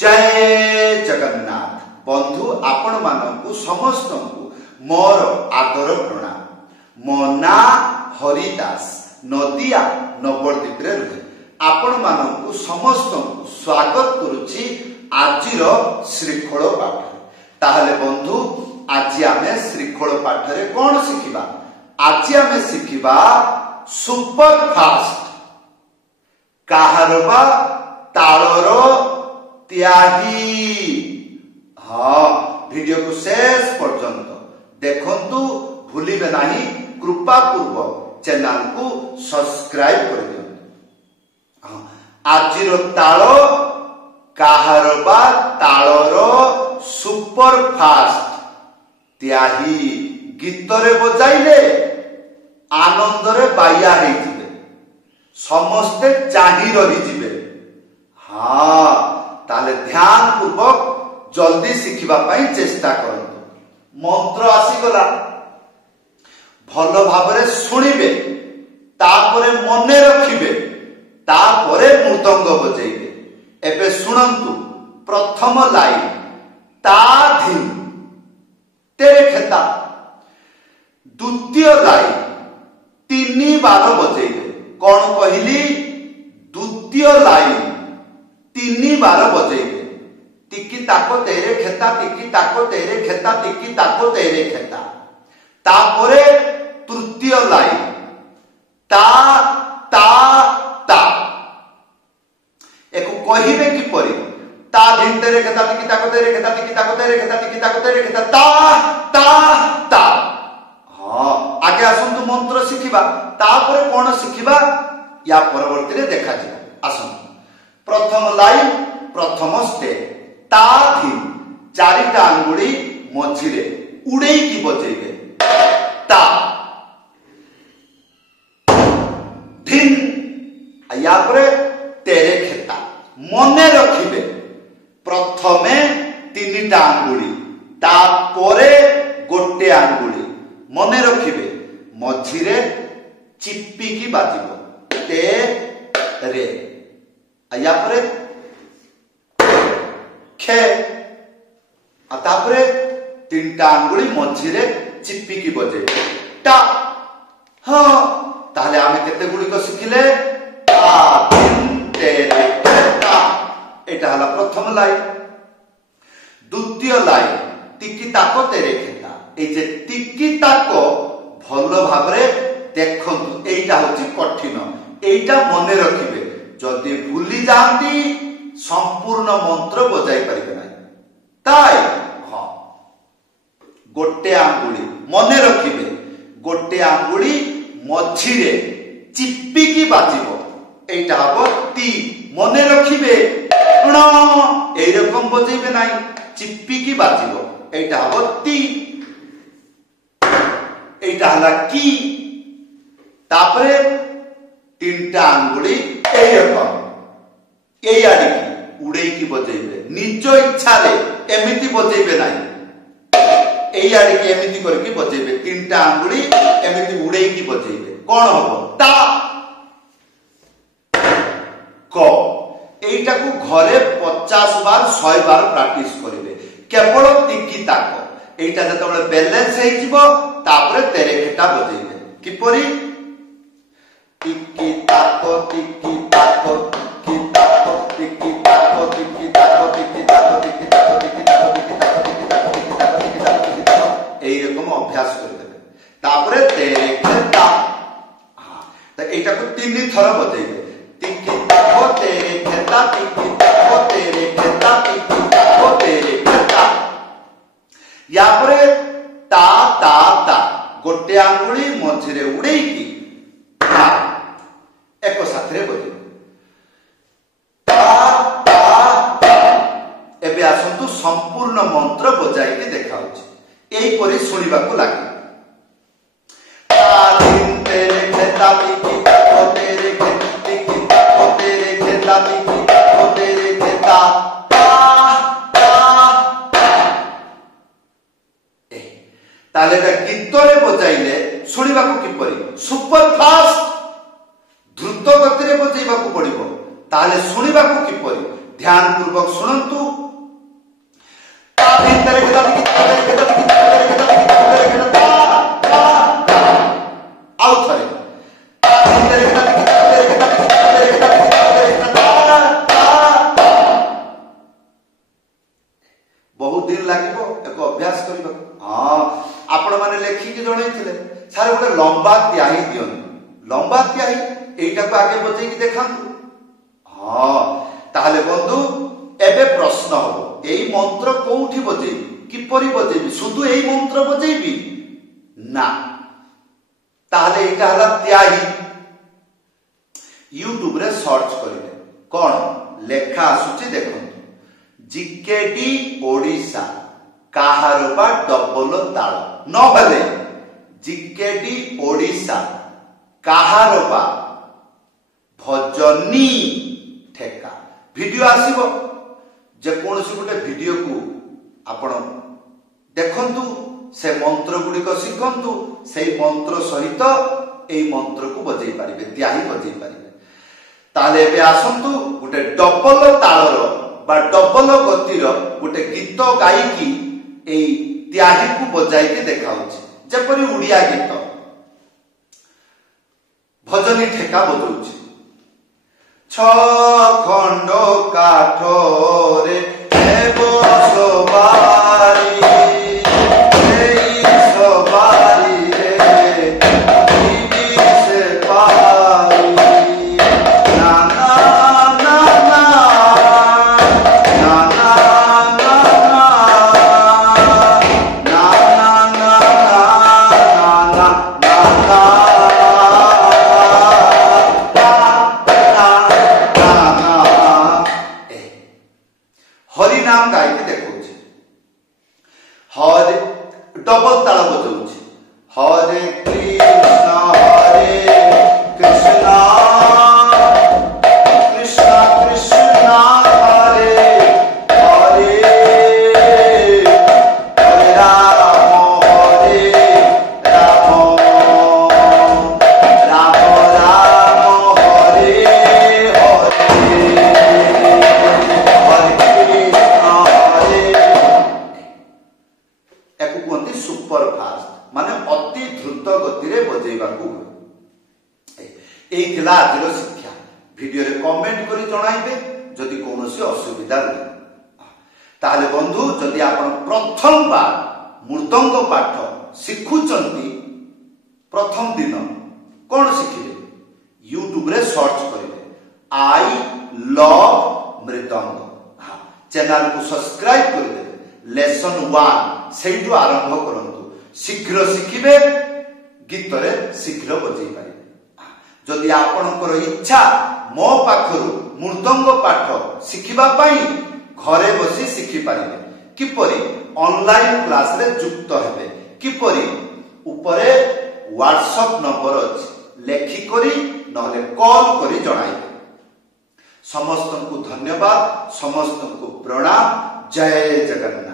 जय जगन्नाथ बंधु आपण मानकु समस्त मोर आदर प्रणाम। मो ना हरिदास नदिया नवद्वीप रे रुहे आपण मानकु समस्त स्वागत करुछि आजिर श्रीखोल पाठ। ताहले बंधु आज आमे श्रीखोल पाठ रे कोन शिखिबा? आज आमे शिखिबा सुपर फास्ट काहारबा ताळरो त्यागी। हाँ, वीडियो को शेष पर्यंत देखंतु भूलिबे नाही। कृपा पूर्वक चैनल को सब्सक्राइब कर दियंतु। हाँ, आजिरो तालो काहारबा ताळरो सुपर फास्ट त्याही गीतरे बजाइले आनंदरे बाया हेइथिबे समस्ते चाही रही जिबे। हाँ, ताले ध्यान पूर्वक जल्दी शिखिबा पाई चेष्टा करंतु। मंत्र आसीगला भल भाबरे सुनिबे, तापरे मने रखिबे, तापरे मृदंग बजेइबे। एबे सुनंतु प्रथम लाइन ता धिम तेरे खेता। द्वितीय लाइन 3 बार बजेइबे। कौन कहली? द्वितीय लाइन 3 बार बजेइबे। टिकी ताको तेरे खेता, टिकी ताको तेरे खेता, टिकी ताको तेरे खेता। तापरे तृतीय लाइन ता ता ता। एको कहिबे कि परि? ता धिन तेरे खेता, टिकी ताको तेरे खेता, टिकी ताको तेरे खेता, टिकी ताको तेरे खेता, ता ता ता। हाँ, आगे आसंतु मंत्र शिखिबा। तापरे कोन शिखिबा या परवर्ती रे देखा जिवो। आसंतु प्रथम लाइन प्रथम स्टेप ता धिम 4टा आंगुली मझिरे उड़े की बजेइबे। ता धिम या परे तेरे खेता। मने रखिबे प्रथमे 3टा आंगुली तापरे गोटे आंगुली मने रखिबे मझिरे चिप्पी की बाजिबो ते रे। या परे खे तापरे 3टा आंगुली मझिरे चिप्पी की बजेइबे टा। हाँ, ताहले आमे केते गुडी को शिखिले? ता धिम तेरे खेता। एटा हला प्रथम लाइन। द्वितीय लाइन टिकी ताको तेरे खेता। ए जे टिकी ताको भलो भाबरे देखंतु। एटा होची कठिन, एटा मने रखिबे। जदि भूली जाती संपूर्ण मंत्र बजाई पारिबे नाही। ताई हाँ, गोटे आंगुली मने रखिबे, गोटे आंगुली मझिरे चिप्पी की बाजिबो। एटा हबो ती। मने रखिबे ण एई रकम बजेइबे नाही, चिप्पी की बाजिबो। एटा हबो ती। एटा हला की। तापरे 3टा आंगुली एई रकम एई आडिकी उड़ेई की बजेइबे। निज इच्छा रे एमिति बजेइबे नाही। एई आडिकी एमिति करके बजेइबे। 3टा आंगुली एमिति उड़ेई की बजेइबे। कोन हबो? ता को। एइटा को घरे 50 बार 100 बार प्रैक्टिस करिवे। केवल टिकी ताको। एइटा जतबेले बैलेंस हेइ जिवो तापरे तेरे खेता बजेइबे। किपरि? टिकी ताको टिकी ताको टिकी ताको टिकी ताको टिकी ताको टिकी ताको टिकी ताको टिकी ताको टिकी ताको टिकी ताको टिकी ताको टिकी ताको टिकी ताको। एई रकम अभ्यास कर देबे। तापरे तेरे खेता। हां, त एटा को 3 थर बजेइबे। टिकी ताको तेरे खेता, टिकी ताको तेरे खेता, टिकी ताको तेरे खेता। या परे ता ता ता गोटे आंगुली मझिरे उड़ेई की एको साथरे बजे। एबे आसंतु संपूर्ण मंत्र बजाई के देखाउछि। एई परि सुनिबा को लागे। ता धिम तेरे खेता, टिकी ताको तेरे खेता, टिकी ताको तेरे खेता, टिकी ताको तेरे खेता। ताले गीतरे बजाइले सुनिबा को किपरि? सुपर फास्ट द्रुत गति रे बजाइबा को पड़िबो। ताले सुनिबा को किपरि? ध्यान पूर्वक सुनंतु। লাগিব ଏକ ଅଭ୍ୟାସ କରିବାକୁ। ହଁ ଆପଣ ମାନେ ଲେଖିକି ଜଣେଇଥିଲେ ସାର୍ ଗୋଟେ ଲମ୍ବା ତ୍ୟାହି ଦିଅନ୍ତୁ। ଲମ୍ବା ତ୍ୟାହି এইটাକୁ আগে বজাইকি দেখাନ୍ତୁ। ହଁ তাহলে বন্ধু ଏବେ ପ୍ରଶ୍ନ ହବ এই মন্ত্র কোউଠି বজাইবি কিপরি বজাইবি শুধু এই মন্ত্র বজাইবি না তাহলে এটা হলা ত্যাহি। यूट्यूब रे सर्च करिले कोन लेखा आसुची देखंतु जिकेडी ओडिसा काहार बा डबल ताल न बेले जिकेडी ओडिसा काहार बा भजनी ठेका वीडियो आसीबो जे कोनसी गोटे वीडियो को आपण देखंतु से मंत्र गुडी को सिखंतु से मंत्र सहित एई मंत्र को बजै पारिबे त्याही बजै पारिबे। ताले बे आसंतु गोटे डबल तालर बा डबल गतिर गोटे गीत गायकी एई त्याही को बजाई के देखाउछि जेपरि उड़िया गीत भजनी ठेका बजाउछि छ खंड काठरे एबो सोबारी एई सोबारी रे दीदी से पारी ना ना ना ना ना ना ना ना ना ना ना हरि नाम गायके देखौछि हरे डबल ताल बजाउछि हरे कृष्ण कृष्ण कृष्ण हरे हरे हरे राम राम राम हरे सुपर फास्ट माने अति द्रुत गति रे बजेइबा को एई थिला आजिर शिक्षा वीडियो रे कमेंट करी जणाइबे जदि कोनोसी असुविधा रहे ताले बंधु जदि आपण प्रथम बार मृदंग पाठ शिखुचंती प्रथम दिन कोन शिखिबे YouTube रे सर्च करिवे आई लव मृदंग चैनल को सब्सक्राइब कर देबे लेसन 1 सेइटु आरंभ करंतु शीघ्र शिखिबे गीत रे शीघ्र बजै पारिबे। जदि आपनकर इच्छा मो पाखरु मृदंग पाठ शिखिबा पई घरे बसी शिखि पारिबे किपरि ऑनलाइन क्लास रे जुक्त हेबे किपरि ऊपरे व्हाट्सएप नंबर अछि लेखि करी नहले कॉल करी जणाइबे। समस्त को धन्यवाद समस्त को प्रणाम जय जगन्नाथ।